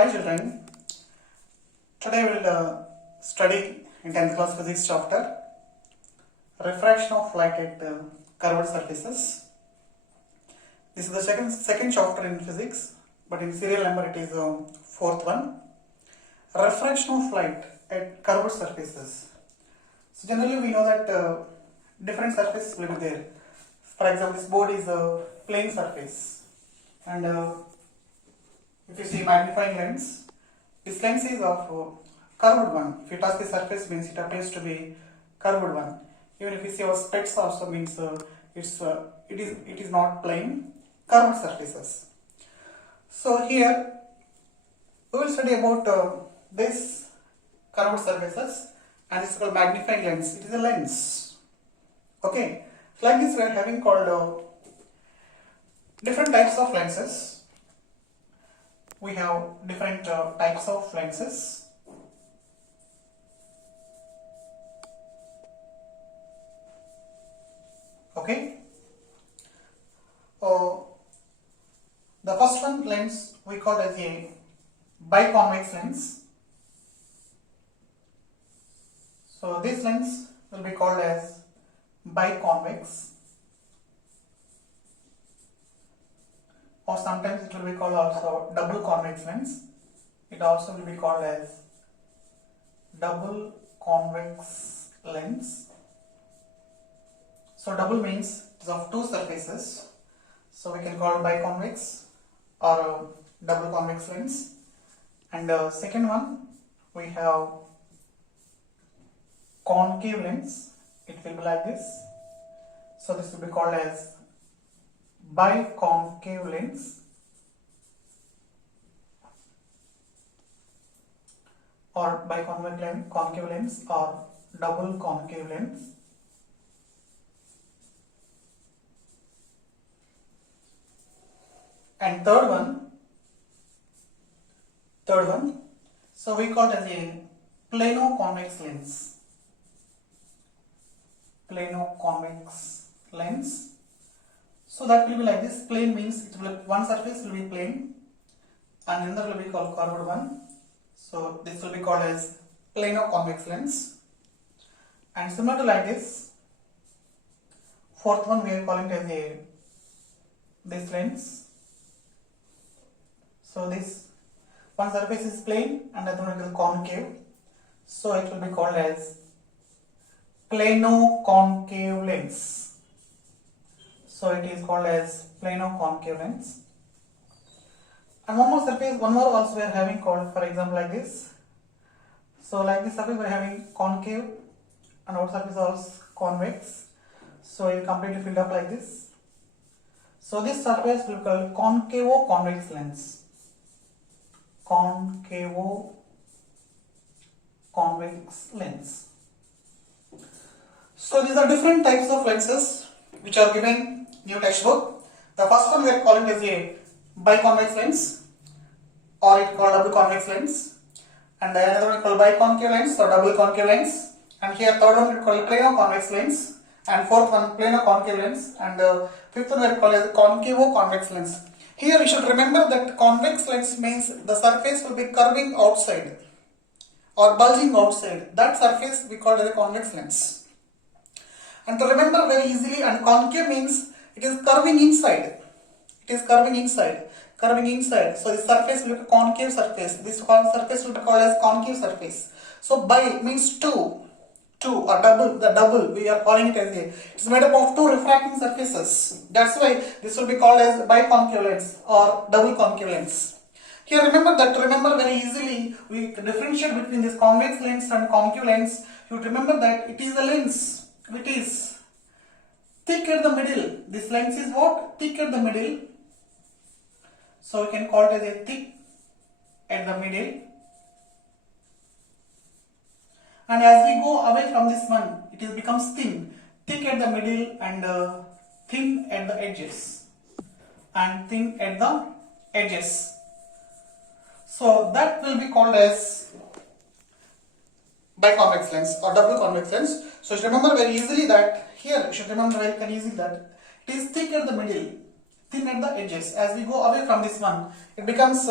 Hi children, today we will study in 10th class physics chapter refraction of light at curved surfaces. This is the second chapter in physics, but in serial number it is fourth one. Refraction of light at curved surfaces. So generally we know that different surfaces will be there. For example, this board is a plane surface, and if you see magnifying lens, this lens is of curved one. If you touch the surface, means it appears to be curved one. Even if you see our specs, also means it is not plane, curved surfaces. So here we will study about this curved surfaces, and this is called magnifying lens. It is a lens. Okay, like this we are having called different types of lenses. We have different types of lenses. Okay. The first one lens we call as a biconvex lens. So this lens will be called as biconvex, or sometimes it will be called also double convex lens. It also will be called as double convex lens. So double means it is of two surfaces, so we can call it biconvex or double convex lens. And second one we have concave lens. It will be like this. So this will be called as biconcave lens or biconvex lens, concave lens or double concave lens. And third one, so we call it as a plano-convex lens. Plano-convex lens. So that will be like this. Plane means it will, one surface will be plane and another will be called curved one. So this will be called as plano-convex lens. And similar to like this, fourth one we are calling it as this lens. So this one surface is plane and another one is concave. So it will be called as plano-concave lens. So it is called as plano-concave lens. And one more surface, one more also we are having called, for example, like this. So like this surface we are having concave and our surface also convex. So it completely filled up like this. So this surface will be called concavo-convex lens. Concavo-convex lens. So these are different types of lenses which are given in your textbook. The first one we are calling as a biconvex lens, or it called double convex lens, and the another one called biconcave lens or double concave lens, and here third one we call plano-convex lens, and fourth one plano-concave lens, and the fifth one we call as concavo-convex lens. Here you should remember that convex lens means the surface will be curving outside or bulging outside. That surface we call as a convex lens. And to remember very easily, and concave means it is curving inside. It is curving inside. So this surface will be a concave surface. This surface will be called as concave surface. So bi means two or double. The double we are calling it as a. It is made up of two refracting surfaces. That's why this will be called as biconcave lens or double concave lens. Here remember very easily we differentiate between this convex lens and concave lens. You remember that it is a lens which is thick at the middle. This lens is what? Thick at the middle. So we can call it as a thick at the middle. And as we go away from this one, it becomes thin. Thick at the middle and thin at the edges. So that will be called as biconvex lens or double convex lens. So you should remember very easily that here you should remember very easily that it is thick at the middle, thin at the edges. As we go away from this one, it becomes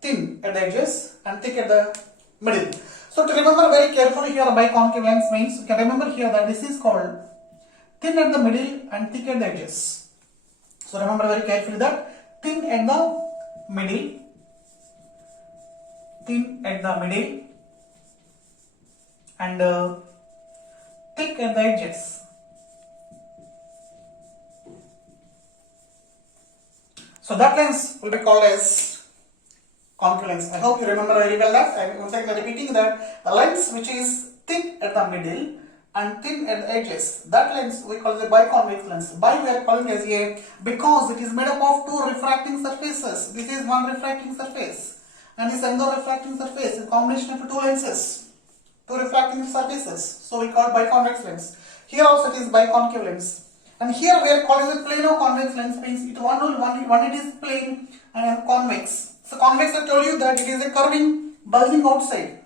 thin at the edges and thick at the middle. So to remember very carefully here, biconcave lens means you can remember here that this is called thin at the middle and thick at the edges. So remember very carefully that thin at the middle, and thick at the edges. So that lens will be called as concave lens. I hope you remember very well that. I am once again repeating that a lens which is thick at the middle and thin at the edges, that lens we call the biconvex lens. Bi we are calling as a because it is made up of two refracting surfaces. This is one refracting surface and this another refracting surface is a combination of two lenses, two refracting surfaces. So we call biconvex lens. Here also it is biconcave lens. And here we are calling the plano-convex lens means it one it is plane and convex. So convex, I told you that it is a curving, bulging outside.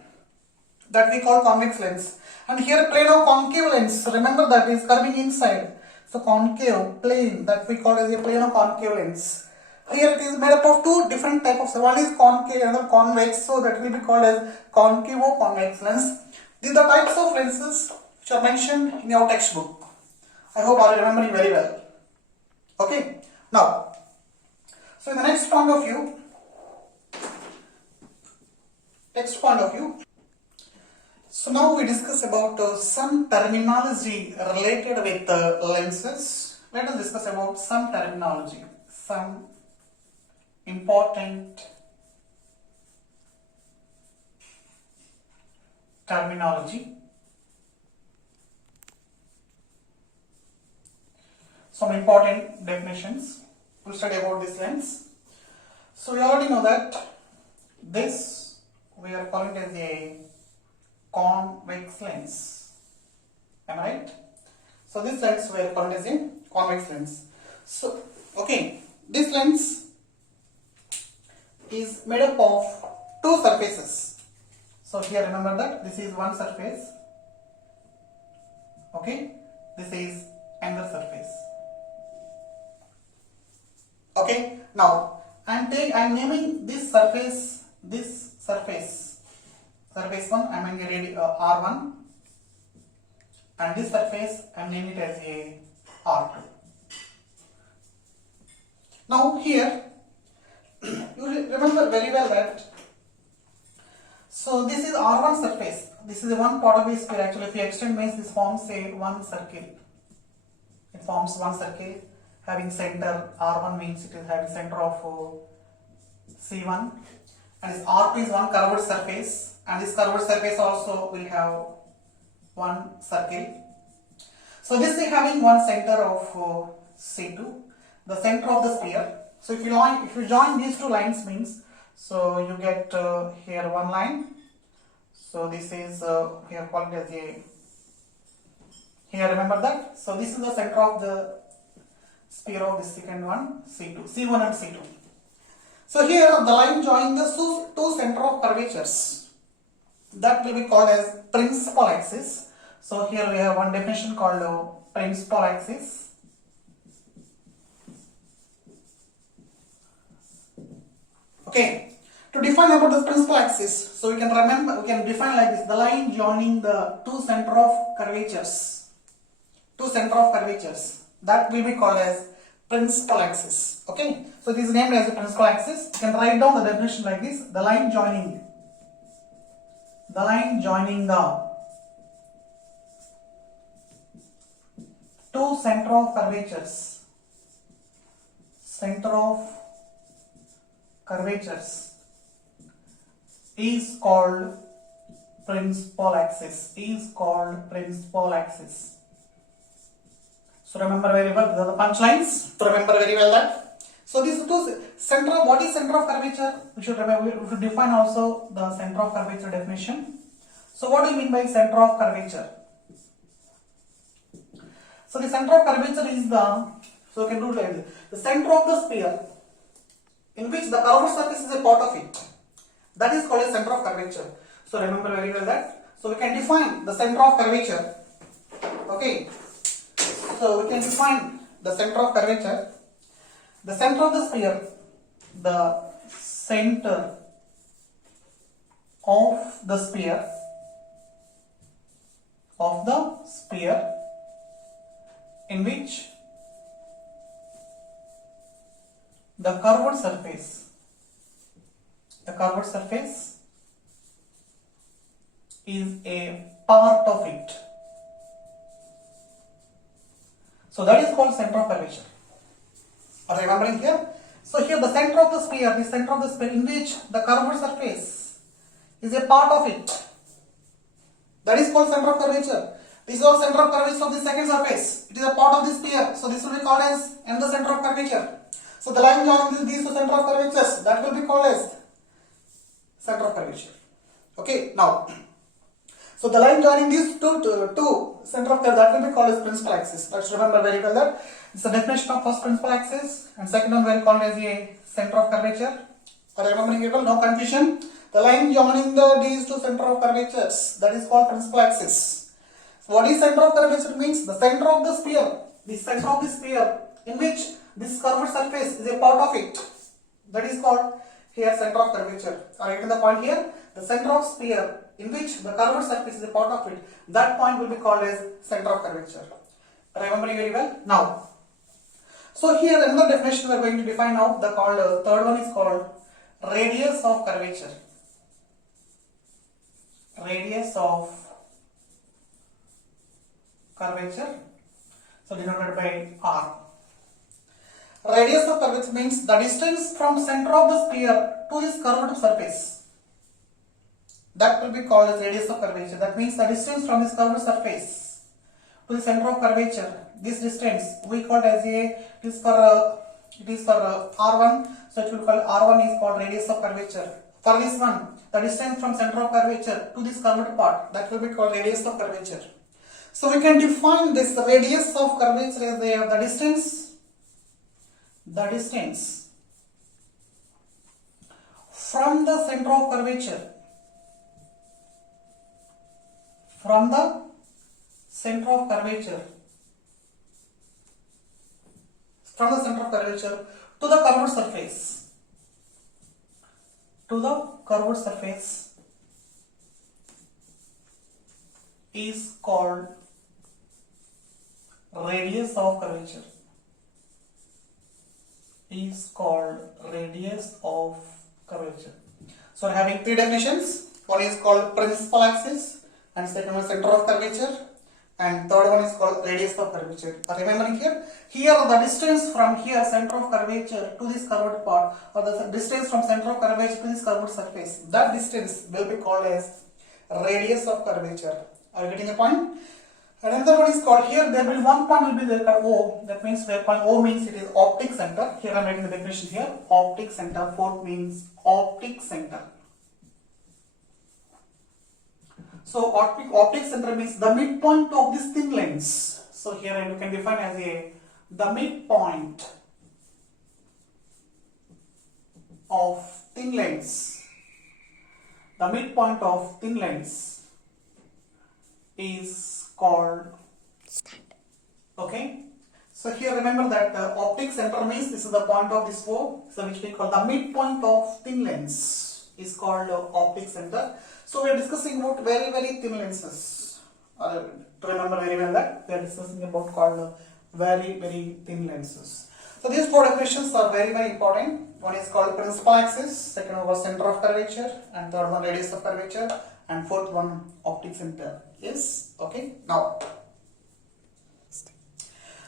That we call convex lens. And here plano-concave lens, remember that is curving inside. So concave, plane, that we call as a plano-concave lens. Here it is made up of two different types of, one is concave, another convex, so that will be called as concavo-convex lens. These are the types of lenses which are mentioned in your textbook. I hope I remember it very well. Okay. Now, so in the next point of view, so now we discuss about some terminology related with lenses. Let us discuss about some terminology, some important terminology. Some important definitions. We'll study about this lens. So we already know that this we are calling it as a convex lens. Am I right? So this lens we are calling as a convex lens. So okay, this lens is made up of two surfaces. So here remember that this is one surface. Okay, this is another surface. Okay, now I am naming this surface one, I am naming R1, and this surface I am naming it as a R2. Now here you remember very well that, so this is R1 surface, this is one part of this sphere. Actually if you extend means this forms a one circle, it forms one circle having center. R1 means it is having center of C1, and this R2 is one curved surface, and this curved surface also will have one circle. So this is having one center of C2, the center of the sphere. So if you join these two lines means, so you get here one line. So this is we are called as a, here remember that. So this is the center of the sphere of the second one, C2, C1 and C2. So here the line joining the two center of curvatures, that will be called as principal axis. So here we have one definition called principal axis. Okay, to define about the principal axis, so we can define like this: the line joining the two center of curvatures, that will be called as principal axis. Okay, so this is named as a principal axis. You can write down the definition like this: the line joining the two center of curvatures is called principal axis. So remember very well, these are the punchlines to remember very well that. So these two center of, what is center of curvature? We should remember, we should define also the center of curvature definition. So what do you mean by center of curvature? So the center of curvature is the, so you can do it like this: the center of the sphere in which the curved surface is a part of it, that is called a center of curvature. So remember very well that. So we can define the center of curvature. Okay. So we can define the center of curvature. The center of the sphere, the center of the sphere in which the curved surface is a part of it. So that is called center of curvature. Are you remembering here? So here the center of the sphere in which the curved surface is a part of it. That is called center of curvature. This is also center of curvature of the second surface. It is a part of the sphere. So this will be called as another center of curvature. So the line joining these two center of curvatures, that will be called as center of curvature. Okay, now, so the line joining these two center of curvature, that will be called as principal axis. Let's remember very well that it's the definition of first principal axis, and second one will be called as a center of curvature. Are you remembering it well? No confusion. The line joining these two center of curvatures, that is called principal axis. So what is center of curvature means? The center of the sphere in which this curved surface is a part of it. That is called here center of curvature. Are you getting the point here? The center of sphere in which the curved surface is a part of it. That point will be called as center of curvature. Remembering very well? Now, so here another definition we are going to define now. The third one is called radius of curvature. Radius of curvature. So denoted by R. Radius of curvature means the distance from center of the sphere to this curved surface. That will be called as radius of curvature. That means the distance from this curved surface to the center of curvature. This distance we call as it is for R1. So it will call R1 is called radius of curvature. For this one, the distance from center of curvature to this curved part, that will be called radius of curvature. So we can define this radius of curvature as the distance from the center of curvature to the curved surface is called radius of curvature. So having three definitions. One is called principal axis, and second one is center of curvature, and third one is called radius of curvature. Remembering here the distance from here center of curvature to this curved part, or the distance from center of curvature to this curved surface, that distance will be called as radius of curvature. Are you getting the point? Another one is called here, there will be one point will be there called O. That means where point O means it is optic center. Here I am writing the definition here. Optic center. Fourth means optic center. So optic center means the midpoint of this thin lens. So here you can define as the midpoint of thin lens. The midpoint of thin lens is called, okay. So here remember that optic center means this is the point of this O, so which we call the midpoint of thin lens is called optic center. So we are discussing about very thin lenses. Remember very well that we are discussing about called very thin lenses. So these four definitions are very important. One is called principal axis, second one was center of curvature, and third one radius of curvature, and fourth one optic center. Yes, okay. Now,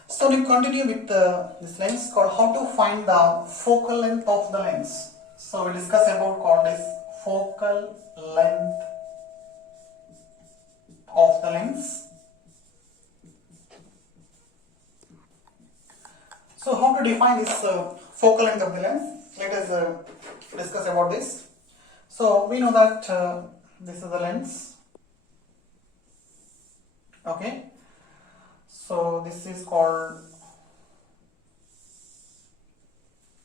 so we continue with this lens called how to find the focal length of the lens. So we discuss about called this focal length of the lens. So how to define this focal length of the lens? Let us discuss about this. So we know that this is the lens. Okay. So this is called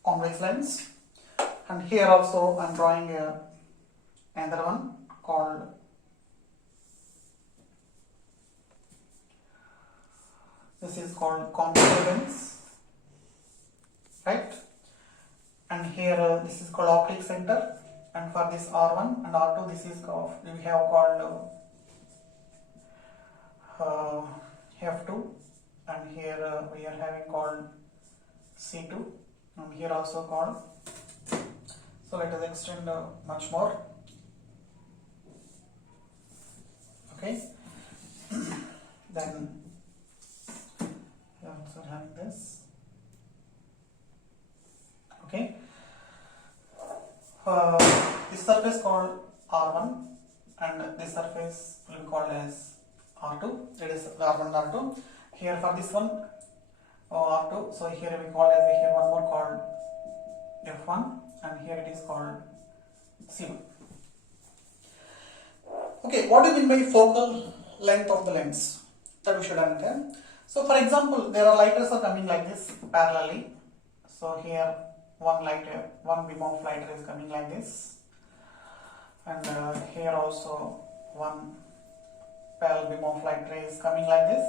convex lens, and here also I am drawing another one called this is called convex lens, right? And here this is called optic center, and for this R1 and R2, this is we have called F2, and here we are having called C2, and here also called. So let us extend much more. Okay, then we are also having this. Okay, this surface called R1 and this surface will be called as R2. It is R1 and R2. Here for this one R2, so here we call as here one more called F1, and here it is called C1. Okay, what do you mean by focal length of the lens? That we should understand. So for example, there are light rays are coming like this parallelly. So here one beam of light ray is coming like this, and here also one parallel beam of light ray is coming like this.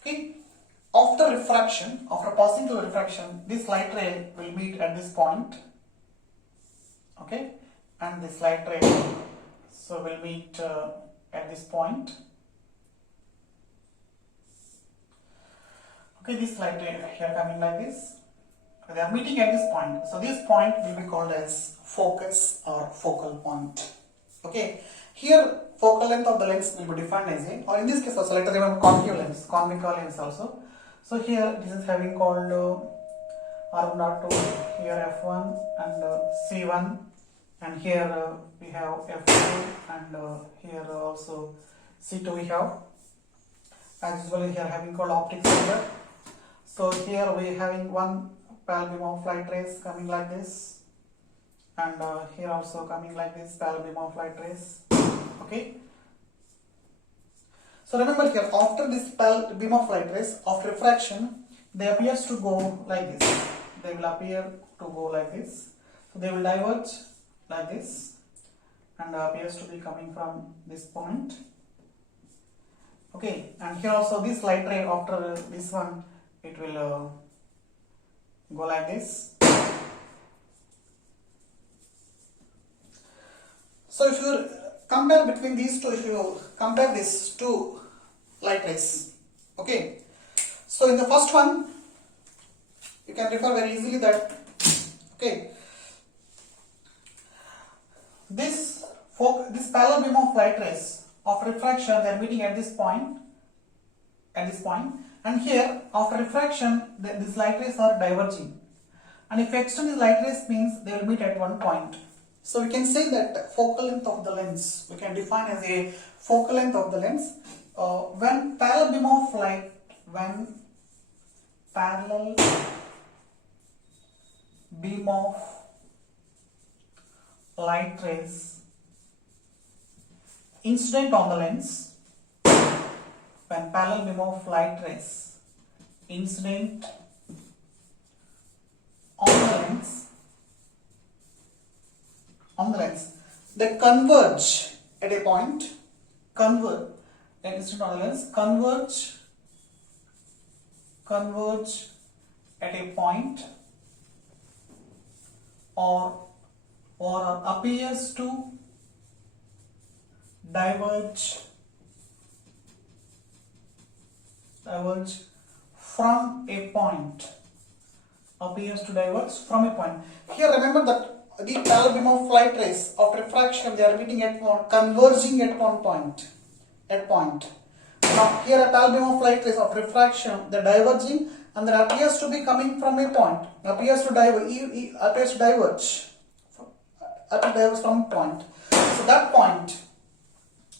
Okay, after refraction, after passing through refraction, this light ray will meet at this point. Okay, and this light ray so will meet at this point. Okay, this light ray here coming like this. They are meeting at this point. So this point will be called as focus or focal point. Okay, here focal length of the lens will be defined as a, or in this case also let us remember concave lens, convecal lens also. So here this is having called R1 R2, here F1 and C1, and here we have F2, and here also C2 we have. As usual here having called optic cylinder. So here we having one parallel beam of light rays coming like this, and here also coming like this parallel beam of light rays. Okay, so remember here after this parallel beam of light rays, after refraction, they appears to go like this. They will appear to go like this. So they will diverge like this, and appears to be coming from this point. Okay, and here also this light ray after this one, it will go like this. So if you compare between these two, if you compare these two light rays, okay, so in the first one you can refer very easily that, okay, this parallel beam of light rays of refraction, they are meeting at this point, and here after refraction these light rays are diverging, and if you extend these light rays means they will meet at one point. So we can say that focal length of the lens, we can define as a focal length of the lens when parallel beam of light, when parallel beam of light rays incident on the lens, when parallel beam of light rays incident on the lens, they converge at a point, converge at a point, or appears to diverge from a point, Here remember that the parallel beam of light rays of refraction, they are meeting at one, converging at one point, Now here a parallel beam of light rays of refraction, they are diverging, and there appears to be coming from a point, appears to diverge from a point. So that point,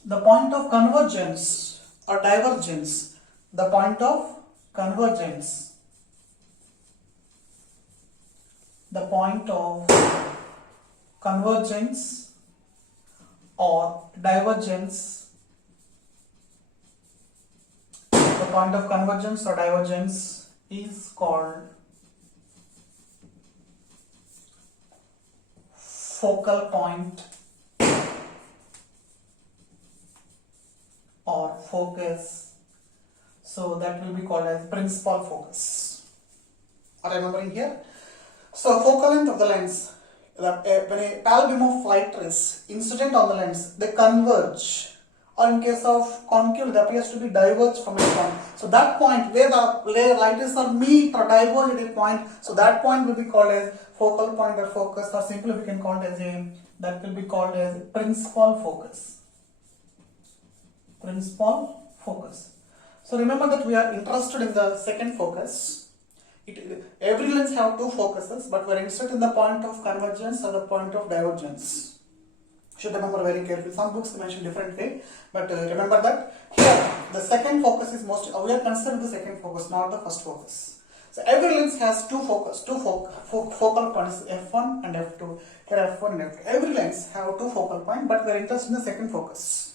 the point of convergence or divergence, the point of convergence, or divergence, the point of convergence or divergence is called focal point or focus. So that will be called as principal focus. Are you remembering here? So focal length of the lens when a parallel beam of light rays incident on the lens, they converge. Or in case of concave, it appears to be diverged from a point. So that point where the light rays are meet or diverge at a point, so that point will be called as focal point or focus, or simply we can call it as that will be called as principal focus. Principal focus. So remember that we are interested in the second focus. Every lens have two focuses, but we are interested in the point of convergence or the point of divergence. Should remember very carefully. Some books mention different way, but remember that here the second focus is most. We are concerned with the second focus, not the first focus. So every lens has two focal points, f1 and f2. Here f1 and f2. Every lens have two focal points, but we are interested in the second focus.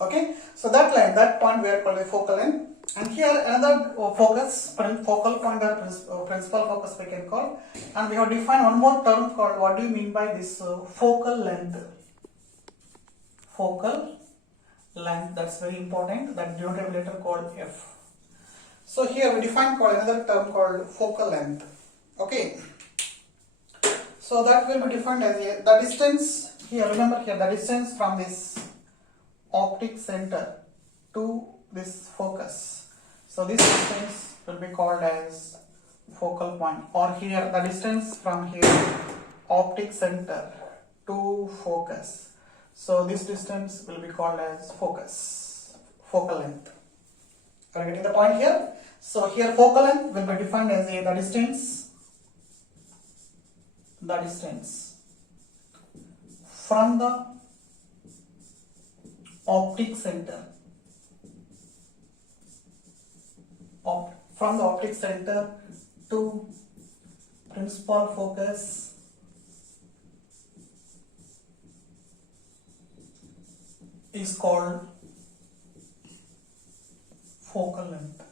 Okay, so that point we are called a focal length. And here another focus, focal point or principal focus we can call. And we have defined one more term called, what do you mean by this focal length? Focal length, that's very important, that denoted a letter called F. So here we define another term called focal length. Okay, so that will be defined as the distance, here remember here the distance from this optic center to this focus. So this distance will be called as focal point, or here the distance from here optic center to focus. So this distance will be called as focal length. Are you getting the point here? So here focal length will be defined as the distance from the optic center to principal focus is called focal length.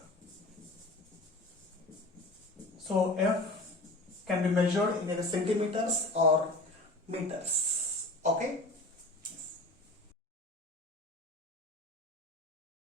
So F can be measured in either centimeters or meters. Okay.